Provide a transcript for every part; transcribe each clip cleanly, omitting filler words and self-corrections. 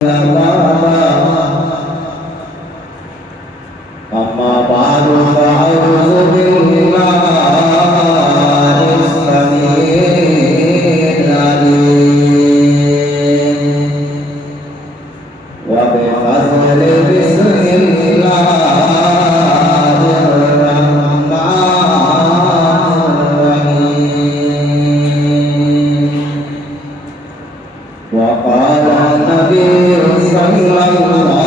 أما بعد فأعوذ بالله السميع العليم وبفضل بسم الله الرحمن الرحيم وقال النبي صلى الله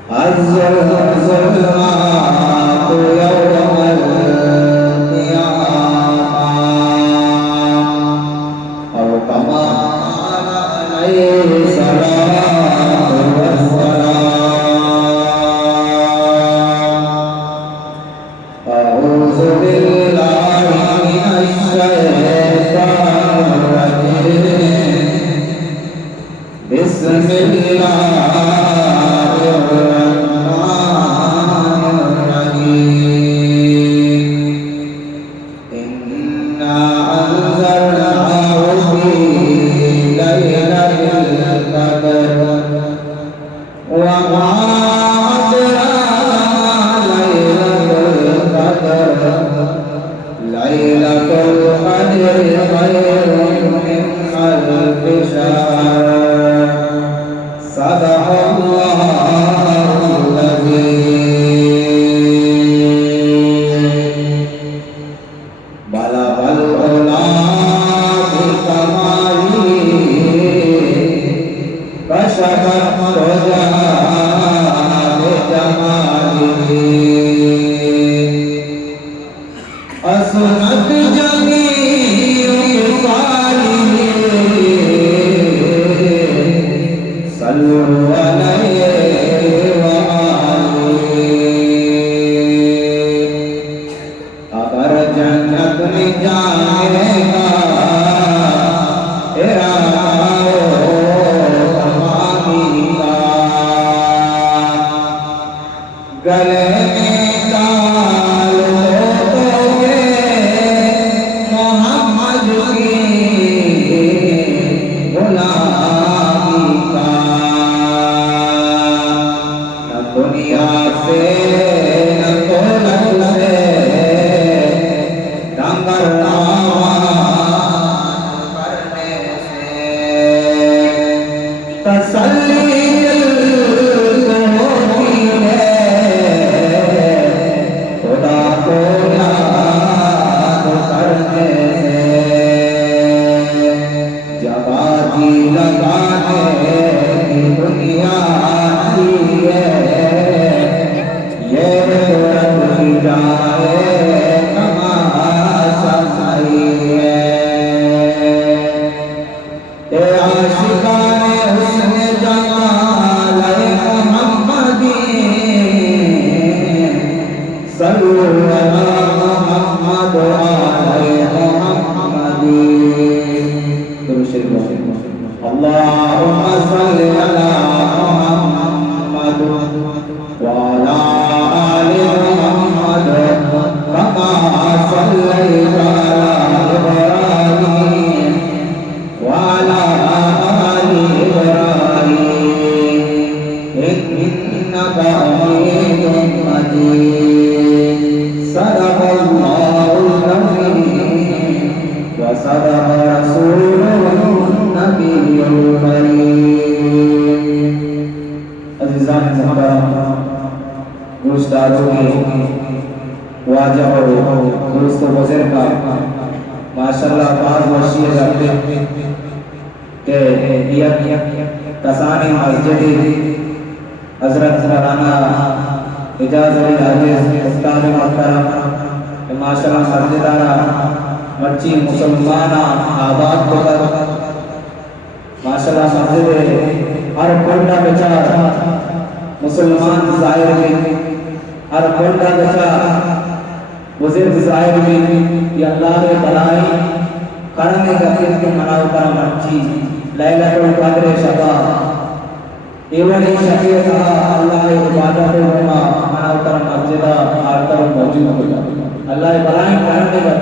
عليه وسلم الظلمات يوم القيامة أو كما قال عليه الصلاة والسلام أعوذ بالله من الشيطان الرجيم بسم الله الرحمن الرحيم إنا أنزلناه في ليلة القدر وما أدراك ليلة القدر ليلة القدر خير من ألف شهر صدق الله العظيم بلغ العلا بكماله كشف الدجى بجماله أسنت جميع خصاله صلوا عليه وآله اگر جنت میں جانے کا ارادہ ہو تمامی کا گلے میں ڈال دو گے محمد کی غلامی کا نہ دنیا سے نہ دولت سے تسلی ہوتی ہے خدا کو یاد کرنے سے جب آجی لگانے کی دنیا آتی ہے یہ رب کی جائے تماشا صحیح ہے اے عاشقان حسن جمال محمدی صلو علی محمد آل محمدی درود شریف اللہم صل علی محمد وعلی آل محمد کما صلیت علی ابراہیم وعلى آل إبراهيم إنك حميد مجيد صدق الله العظيم وصدق رسوله النبي الكريم عزیزان محترم گوشتاروں کی واجہ اور دوست و بزرگ کا ماشاءاللہ بعض وشیع رکھتے کہ تسانی مسجد حضرت مولانا اجاز علی عزیز استاد محترم ماشاءاللہ مسجد آنا مرچی مسلمانہ آباد کو کر ماشاءاللہ مسجد ہر کنڈا بچا مسلمان ظاہر میں ہر کنڈا بچا بزرگ ظاہر میں یہ اللہ کے بلائی کرنے کا کے مناو کا مرچی لیلۃ القدر شبا ایوانی شفیع کہا اللہ عبادت میں مناو کر مسجدہ آر کر موجود ہو جاتا اللہ بلائی کرنے کا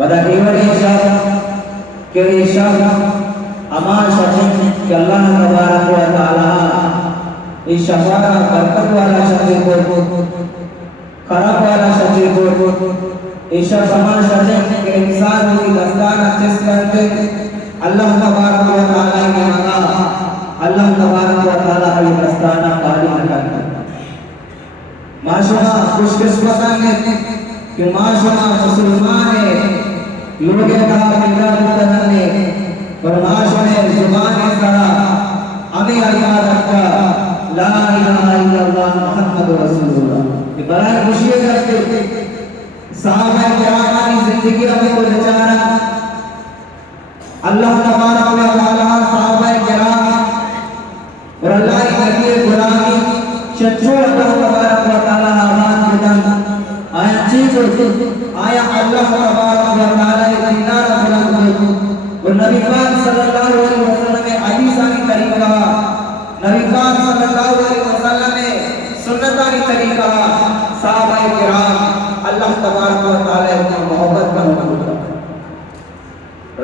بدا ایوڑی شاہ کہ شاہ امان شاہ کہ اللہ تبارک و تعالی اس شفاعہ برکت والا شاہ کو خراب والا شاہ کو ایشا امان شاہ کہ انسان کی دستان جس کرتے اللہ تبارک و تعالی کی مانا اللہ تبارک و تعالی کی دستانہ قاری کرتا معاشرہ خوش قسمتان ہے کہ معاشرہ مسلمان لوگے کا ملاد کرنے اور معاشرہ زبان سرا ہمیں یاد رکھا لا الہ الا اللہ محمد رسول اللہ یہ برائے خوشی کرتے صحابہ کرام کی زندگی ہمیں کو بچانا اللہ تبارک و تعالی صحابہ کرام اور اللہ کی نبی غلامی شچو اللہ تبارک و تعالی آمان بدن آیا چیز آیا اللہ تبارک و تعالی دینار بلند اور نبی پاک صلی اللہ علیہ وسلم نے حدیثانی طریقہ نبی پاک صلی اللہ علیہ وسلم نے سنتانی طریقہ صحابہ کرام اللہ تبارک و تعالی کی محبت کا مقبول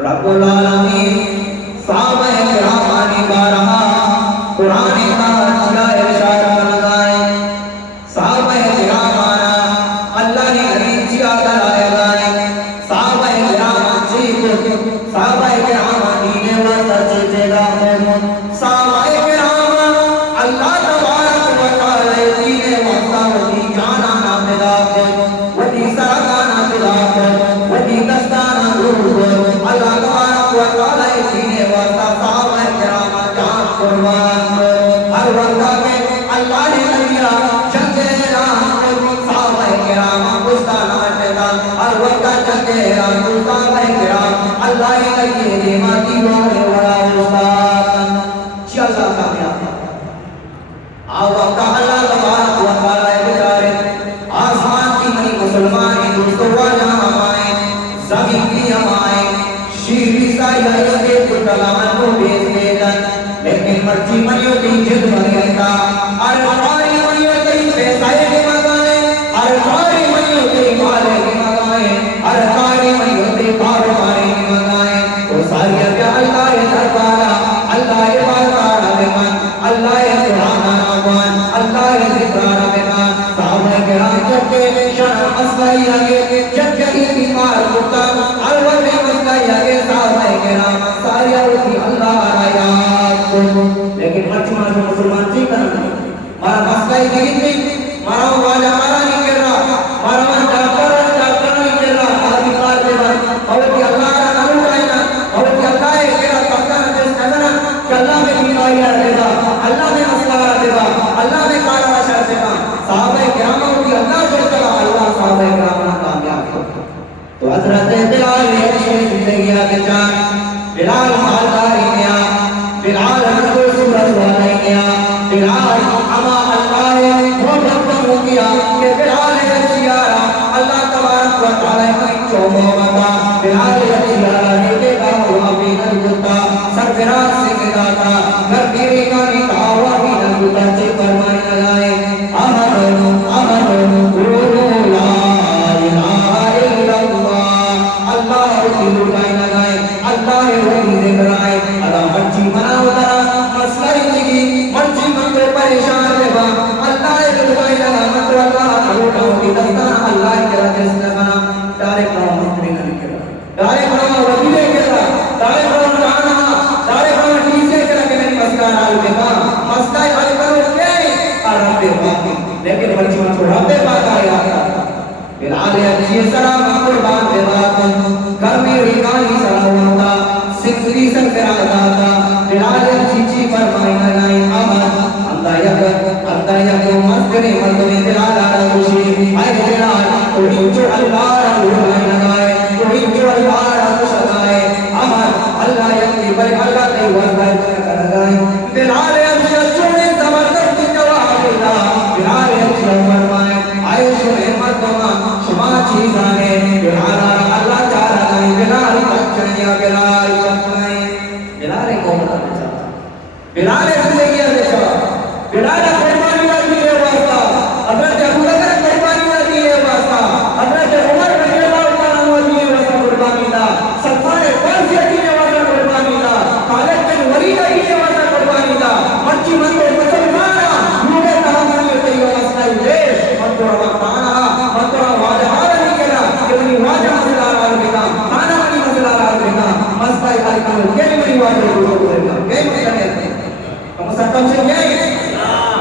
رب العالمین صحابہ کرام آنی بارہا قرآن کا اچھا ارشاد لگائے صحابہ کرام آنا اللہ نے غریب جی آدھر آئے گائے صحابہ کرام جی کو صحابہ کرام دینے واسطہ چیزے گا صحابہ کرام اللہ تبارک و تعالی دینے واسطہ ودی جانا نامدہ ودی سرکانا مدہ ودی دستانا روح اللہ تبارک و تعالی دینے واسطہ صحابہ کرام جان قربان ہر وقت میں اللہ نے لیا جنگے رام صحابہ کرام گستانا نامدہ ہر وقت جنگے رام صحابہ کرام اللہ نے لئے دیماتی والے وڑا استاد چلا کامیاب آوقت اللہ تبارک و تعالی بچارے آسمان کی منی مسلمانی دوستوا جہاں آئے زمین کی ہمائے شیری سائی حیثے کتلامن کو بیس بیدن لیکن مرچی منیو تین جد بھریتا ارکاری منیو تین پیسائے کے مگائے ارکاری منیو تین مالے کے مگائے ارکاری منیو تین کاروباری کے مگائے تو ساری ابیا اللہ دربارہ اللہ بارکارہ بمان اللہ قرآن آبان اللہ ذکرانہ بمان صحابہ کرام جب کے شرح مسئلہی آگے جب کے بیمار ہوتا الوٹ مسئلہی آگے صحابہ کرام ساری ہوتی اللہ آیات لیکن مرچمان جو مسلمان جی کرنا مارا مسئلہی گئی مارا واجہ مارا نہیں کر رہا مارا من ڈاکٹر نہیں کر رہا آدھی کار دے بات ہوتی اللہ کا نام اٹھائینا ہوتی اللہ ہے کہ پکتانا جس نظرہ کہ اللہ میں بیماری آتے گا اللہ میں مسئلہ آتے گا اللہ میں کارا شرط گا صحابہ کرام ہوتی اللہ جو چلا اللہ صحابہ کرام کامیاب ہوتا تو حضرت بلال نے اچھی زندگی آگے جان بلال مالداری نیا بلال رکھو سورت والے نیا بلال اما اللہ ہے وہ بھکم ہو گیا کہ بلال اچھی آرہ اللہ تبارک و تعالی کی چوبہ مطا بلال اچھی آرہ نیتے کا ہوا بھی نلگتا سرفراز سے گداتا گھر دیرے کا نیتا ہوا بھی نلگتا چے فرمائی لگائے آمنو آمنو قولو لا الہ الا اللہ اللہ کی لٹائی لگائے اللہ ہوئی ذکر آئے اللہ مرچی منا اترا مسئلہ لگی مرچی من کو پریشان لے با اللہ لٹائی لگا مطر اللہ لٹاؤ کی دستان اللہ کے رجس نے بنا دارے پڑا مستری نبی کے رہا دارے پڑا وزیلے کے رہا دارے پڑا جانا دارے پڑا ٹیسے کے رہا کہ نہیں مسئلہ نال کے با مسئلہ حل کرو کے اور رب باقی لیکن مرچی من کو رب باقی آیا تھا بلال اچھی سلام قربان دے بات گرمی ریکانی سلام ہوتا سکری سن پر آتا تھا بلال اچھی چی فرمائی لگائی آمد اندہ یک مسکری مردمی بلال آتا خوشی آئے بلال کوئی جو اللہ رہائی لگائے کوئی جو اللہ رہا شدائے آمد اللہ یکی بھائی اللہ تے وزدہ کر لگائے بلال اچھی چوڑے زبردست جواب اللہ بلال اچھی فرمائے آئے شوئے مردمہ شما چیزانے بلال اللہ چاہ رہا بلال پچھنیا بلال پچھنیا بلال کو بتا بیچا بلال زندگی بیچا بلال قربانی نہ دیے واسطہ حضرت ابو بکر قربانی نہ دیے واسطہ حضرت عمر رضی اللہ عنہ دیے واسطہ قربانی والے کو گزرنا کئی مسئلہ ہے کم سکم سے کیا ہے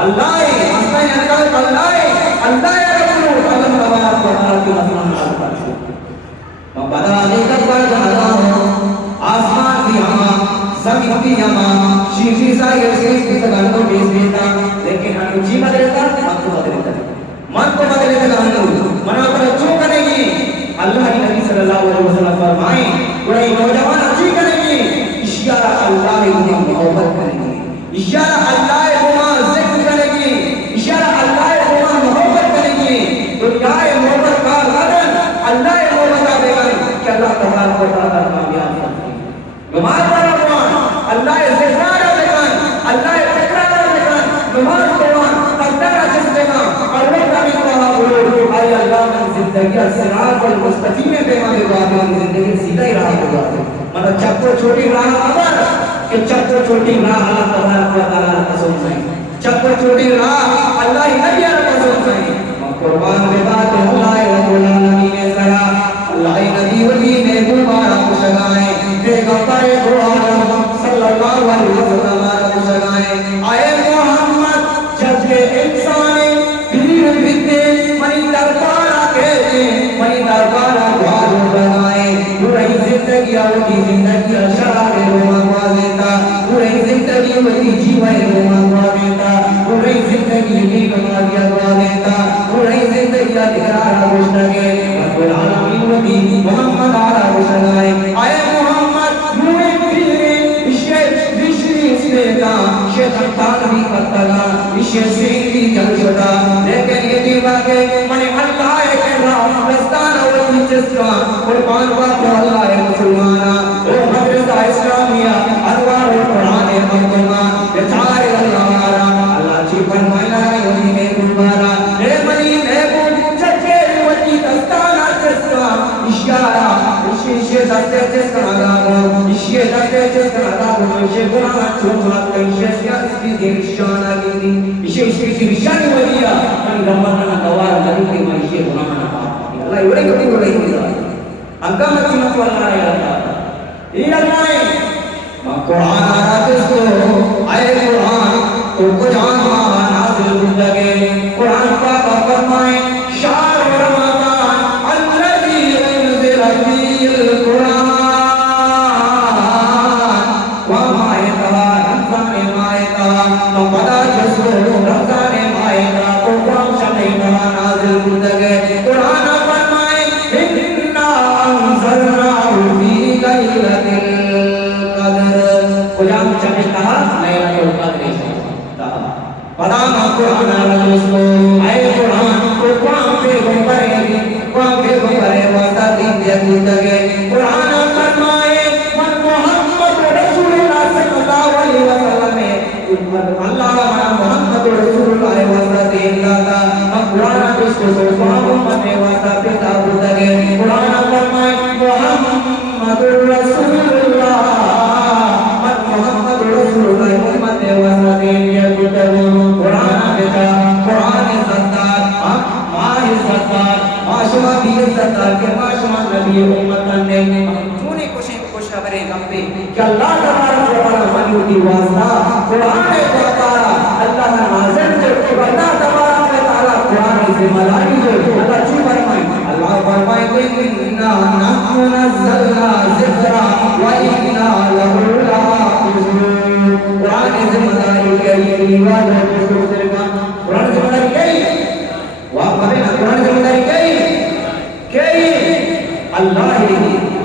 اللہ مسئلہ اللہ اللہ رسول اللہ تبارک و تعالی کی مسئلہ بنا دیکھ پر جانا آسمان کی ہما زمین کی ہما شیفی سائے سے گھر کو بیچ دیتا لیکن ہم جی بدلتا من کو بدلے گا منا پر جو کرے گی اللہ کی نبی صلی اللہ علیہ وسلم فرمائیں کوئی نوجوان اچھی کرے گی اشارہ اللہ انہیں محبت کرے گی اشارہ اللہ کو ذکر کرے گی اشارہ اللہ کو محبت کرے گی دنیا محبت کا غدر اللہ محبت کا بیان کہ اللہ تبارک و تعالی کامیاب کرتے ہیں نماز پڑھنا اللہ ذکر بیان اللہ تکرار بیان نماز پڑھنا تقدیر جس بیان اور وہ کبھی کہا بولو اے اللہ من زندگی صراط المستقیم بیان دے زندگی سیدھا ہی راہ ہوگا مطلب چپو چھوٹی راہ خبر کہ چپو چھوٹی راہ اللہ تبارک و تعالی پسند نہیں چپو چھوٹی راہ اللہ ہی نبی پسند نہیں قربان کے بعد اللہ رب العالمین سرا اللہ نبی ولی نے مبارک شگائے پیغمبر دو عالم صلی اللہ علیہ وسلم مبارک شگائے آئے محمد جب کے انسان پھر بھتے منی دربارہ کہتے منی دربارہ دعا بنائے پوری زندگی آوٹی زندگی اشارے روما دیتا پوری زندگی ولی جیوائے روما دیتا پوری زندگی بھی کمالیا دعا دیتا پوری زندگی اقرار گشتگے رب العالمین ولی محمد آرہ گشتگائے آئے محمد نوے پیرے اشے بشری اسپیتا شیطان بھی کرتگا اشے سینگی جل شدا لیکن یہ دیبا کے منی اللہ کے راہ رستان ولی جسکا قربان بات اللہ مسلمانا او مدرسہ اسلامیہ ادوار قرآن مردمہ بیچارے اللہ آرہ اللہ چی فرمائنا ہے ولی میں قربانا اے منی اے بول چچے ولی دستانا جسکا اشیارہ اشیشے دستے جسکا آگاہو اشیے دستے جسکا آگاہو اشیے قرآن چھوٹا اشیے سیاسی دیر شانہ گی اشیے کی رشانی ولیا من رمضان دوار نبی کی معیشے قرآن پاک اللہ یہ بڑے کبھی بڑے ہی جائے انکا مچمت واللہ ہے اللہ یہ اللہ قرآن آرہ جس کو آئے قرآن تو کچھ آنمان نازل بندگے قرآن پاک فرمائیں شہر رمضان الذی انزل فیہ القرآن وما یتبع رمضان مائتہ مقدہ جس کو رمضان مائتہ قرآن شمعیتہ نازل بندگے قرآن فرمائیں اِنَّا أَنزَلْنَاهُ فِي لَيْلَةِ الْقَدْرِ قرآن شمعیتہ لیلۃ القدر قرآن قرآن رجس کو اے قرآن قرآن پہ گمبرے قرآن پہ گمبرے واسطہ دین دیا گوتگے قرآن فرمائے من محمد رسول اللہ صلی اللہ علیہ وسلم اللہ محمد رسول اللہ واسطہ دین لاتا قرآن جس کو سوفان امت واسطہ پیتا گوتگے قرآن فرمائے محمد رسول اللہ محمد رسول اللہ امت واسطہ دین دیا گوتگے کہ معاشمہ نبی امت نے چونے کچھ خبریں گمبے کہ اللہ تبارک و تعالی منیو کی واسطہ قرآن پاکارا اللہ نازل جو اللہ تبارک و تعالی قرآن ذمہ داری جو اللہ چی فرمائے اللہ فرمائے کہ انا نحن نزلنا ذکرا و انا لہ لحافظون قرآن ذمہ داری کے لیے قرآن ذمہ داری کے قرآن ذمہ داری اللہ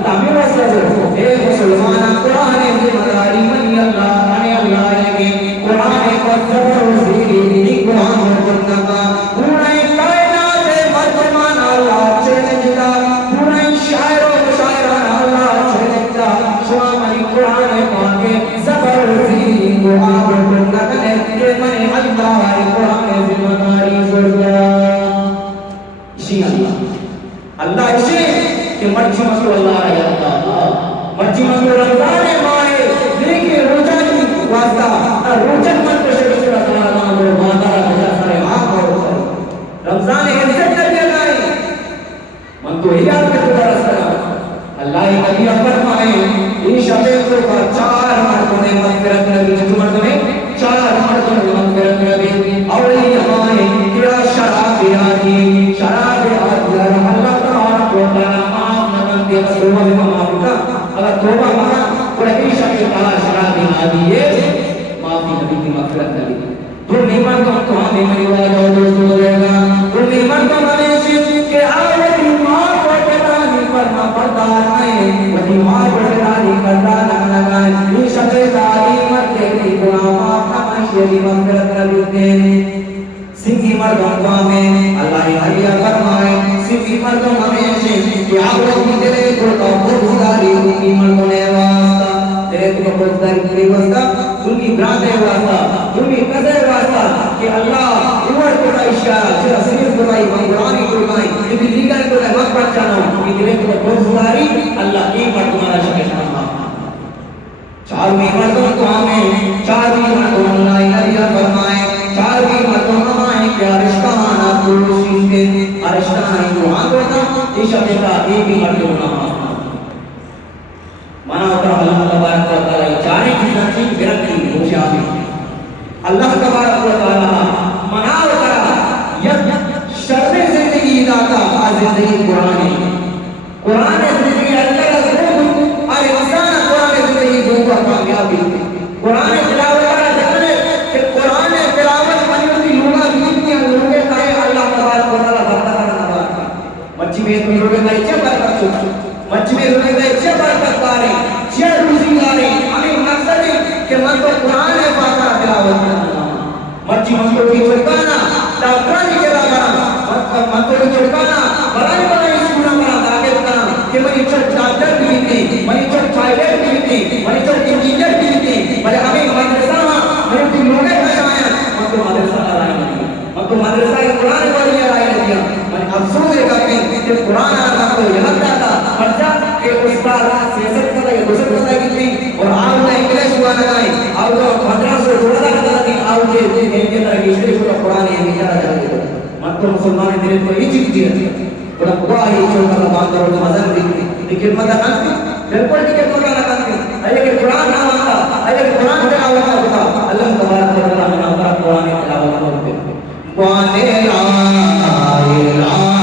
تعمیر وصل اے مسلمان قرآن ذمہ داری منی اللہ منی اللہ کے قرآن کو زبر وزیری قرآن مردنگا پورے کائنات مردمان اللہ چلنجدہ پورے شاعر و مشاعران اللہ چلنجدہ شما منی قرآن پاکے زبر وزیری قرآن مردنگا کہ منی اللہ قرآن ذمہ داری زرگا اسی اللہ اسی کہ مرچی مسئلہ اللہ رہا اللہ مرچی مسئلہ رمضان مائے لیکن روچانی واسطہ روچن من کو شکر صلی اللہ علیہ وسلم مادارہ بجا سارے آم اور رمضان عزت نبی اللہ من تو ہی آپ کے تو درست کرا اللہ نبی فرمائے ان شبے کو 4 مغفرت نبی جو مردمے چار مردمے مغفرت نبی اولی ہمائے کیا شراب آدھی شراب آدھی اللہ تبارک و تعالی معاف نہ دے توبہ میں معاف کا اگر توبہ مانا قرآن شریف تعالی شراب آدھی ہے معافی نبی کی مغفرت نبی تم ایمان کو تو ہمیں میری واجہ دوستوں دے گا تم ایمان کو ہمیں شد کہ آئے ایمان کو کتانی کرنا پڑتا ہے وَدِمَا جَلَالِ قَدَّانَ لَگَائے یہ شخص تعلیمت تیری گناہ اپنا شیری مغفرت ربیتے سنگی مردوں کو ہمیں اللہ علیہ فرمائے سنگی مردوں ہمیں سے کہ آورت کی تیرے کو برداری سنگی مردوں نے واسطہ تیرے کو برداری تیرے واسطہ ان کی برانڈے واسطہ ان کی قدر واسطہ کہ اللہ عمر کو اشارہ جرا صرف بتائی قرآنی کو بتائی یہ لیگل کو وقت پر چاہوں کہ تیرے کو برداری اللہ ایک بار تمہارا شکر چار مردوں کو ہمیں چار مردوں اللہ علیہ فرمائے چار مردوں ہمیں کیا رشتانہ پروشی کے رشتانہ دعا کرتا عشاء کا ایک بھی مردوں نہ مانا ہوتا اللہ تبارک و تعالی چارے کی نتیج برکی ہوشی آبی اللہ تبارک و تعالی منا ہوتا یک شرط زندگی داتا زندگی قرآن زندگی اللہ اور انسان قرآن زندگی دونوں کامیابی قرآن تلاوت کا جانے کہ قرآن تلاوت منی لوگا کتنی لوگے کہے اللہ تبارک و تعالی برکت کرنا مچھی میں تو لوگے کہے چھ برکت چھو مچھی میں لوگے کہے چھ برکت کاری چھ روزی کاری ہمیں مقصد ہے کہ من تو قرآن پاک تلاوت کرنا مچھی من تو چھڑکانا ڈاکٹرانی کے لگانا من تو چھڑکانا بڑائی بڑائی اسکولوں میں داخل کرنا کہ منی چھڑ ڈاکٹر بھی نہیں منی چھڑ پائلٹ بھی نہیں منی چھڑ انجینئر بھی نہیں بلے ہمیں مدرسہ میں تم لوگے بچایا من تو مدرسہ کا رائے نہیں من تو مدرسہ کے قرآن والی رائے نہیں دیا من افسوس ہے کہ قرآن آنا تو یہ لگتا تھا پرچا کہ استاد سیاست کا یہ دوسرے کا کتنی اور آپ نے انگلش ہوا لگائیں آپ کو 1516 کا تھی آپ کے ان کے طرح ہسٹری کو قرآن یہ نہیں کہا جاتا من تو مسلمان دل کو یہ چیز دی رہتی بڑا ہوا یہ جو کا بات کرو تو مزہ نہیں لیکن مزہ نہ بالکل ٹکٹ مزہ نہ کرتے اے کہ قرآن نہ آتا اے کہ قرآن کا آواز ہوتا اللہ تبارک و تعالی نے ہمارا قرآن تلاوت کرتے قرآن لا الہ La